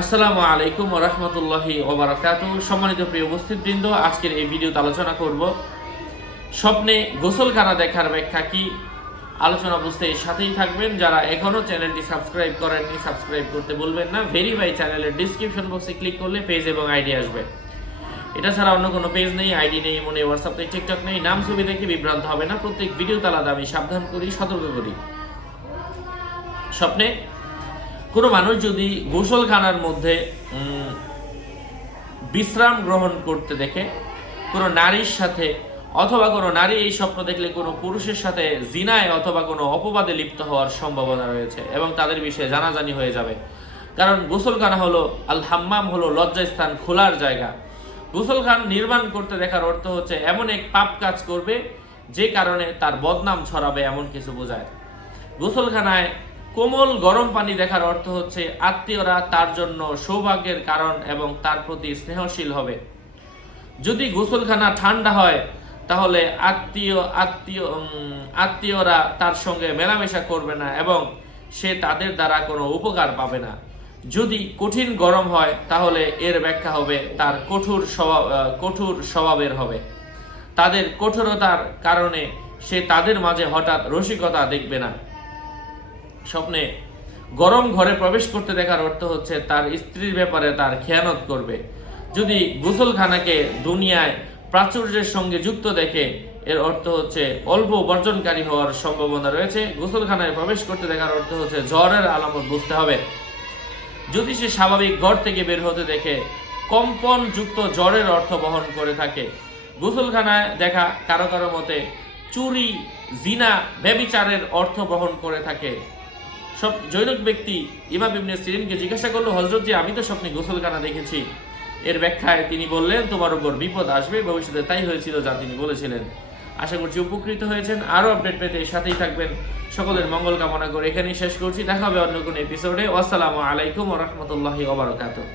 আসসালামু আলাইকুম ওয়া রাহমাতুল্লাহি ওয়া বারাকাতুহু। সম্মানিত প্রিয় উপস্থিতবৃন্দ, আজকের এই ভিডিওতে আলোচনা করব স্বপ্নে গোসলখানা দেখার ব্যাখ্যা কি। আলোচনা বুঝতে এর সাথেই থাকবেন। যারা এখনো চ্যানেলটি সাবস্ক্রাইব করেননি সাবস্ক্রাইব করতে ভুলবেন না। ভেরিফাই চ্যানেলের ডেসক্রিপশন বক্সে ক্লিক করলে পেজ এবং আইডি আসবে। এটা ছাড়া অন্য কোনো পেজ নেই, আইডি নেই, মনে হোয়াটসঅ্যাপ নেই, টিকটক নেই। নাম ছবি দেখে বিভ্রান্ত হবে না। প্রত্যেক ভিডিওতে আলাদা আমি সাবধান করি, সতর্ক করি। স্বপ্নে কোনো মানুষ যদি গোসলখানার মধ্যে বিশ্রাম গ্রহণ করতে দেখে কোনো নারীর সাথে, অথবা কোনো নারী এই স্বপ্ন দেখলে কোনো পুরুষের সাথে জিনায় অথবা কোনো অপবাদে লিপ্ত হওয়ার সম্ভাবনা রয়েছে এবং তাদের বিষয়ে জানাজানি হয়ে যাবে। কারণ গোসলখানা হলো আল হাম্মাম, হলো লজ্জাস্থান, খোলার জায়গা। গোসলখানা নির্মাণ করতে দেখার অর্থ হচ্ছে এমন এক পাপ কাজ করবে যে কারণে তার বদনাম ছড়াবে, এমন কিছু বোঝায়। গোসলখানায় কোমল গরম পানি দেখার অর্থ হচ্ছে আত্মীয়রা তার জন্য সৌভাগ্যের কারণ এবং তার প্রতি স্নেহশীল হবে। যদি গোসলখানা ঠান্ডা হয় তাহলে আত্মীয়রা তার সঙ্গে মেলামেশা করবে না এবং সে তাদের দ্বারা কোনো উপকার পাবে না। যদি কঠিন গরম হয় তাহলে এর ব্যাখ্যা হবে তার কঠোর স্বভাবের হবে। তাদের কঠোরতার কারণে সে তাদের মাঝে হঠাৎ রসিকতা দেখবে না। স্বপ্নে গরম ঘরে প্রবেশ করতে দেখার অর্থ হচ্ছে তার স্ত্রীর ব্যাপারে তার খেয়ানত করবে। যদি গোসলখানাকে দুনিয়ায় প্রাচুর্যের সঙ্গে যুক্ত দেখে এর অর্থ হচ্ছে অল্প বর্জনকারী হওয়ার সম্ভাবনা রয়েছে। গোসলখানায় প্রবেশ করতে দেখার অর্থ হচ্ছে জ্বরের আলামত বুঝতে হবে। যদি সে স্বাভাবিক ঘর থেকে বের হতে দেখে কম্পন যুক্ত জ্বরের অর্থ বহন করে থাকে। গোসলখানায় দেখা কারো কারো মতে চুরি, জিনা, ব্যভিচারের অর্থ বহন করে থাকে। সব জৈনক ব্যক্তি ইমাম ইবনে সিরিনকে জিজ্ঞাসা করলো, হযরত জি, আমি তো স্বপ্নে গোসলখানা দেখেছি। এর ব্যাখ্যায় তিনি বললেন, তোমার উপর বিপদ আসবে। ভবিষ্যতে তাই হয়েছিল যা তিনি বলেছিলেন। আশা করছি উপকৃত হয়েছেন। আরও আপডেট পেতে সাথেই থাকবেন। সকলের মঙ্গল কামনা করে এখানেই শেষ করছি। দেখা হবে অন্য কোনো এপিসোডে। আসসালামু আলাইকুম ওয়া রাহমাতুল্লাহি ওয়া বারাকাতুহু।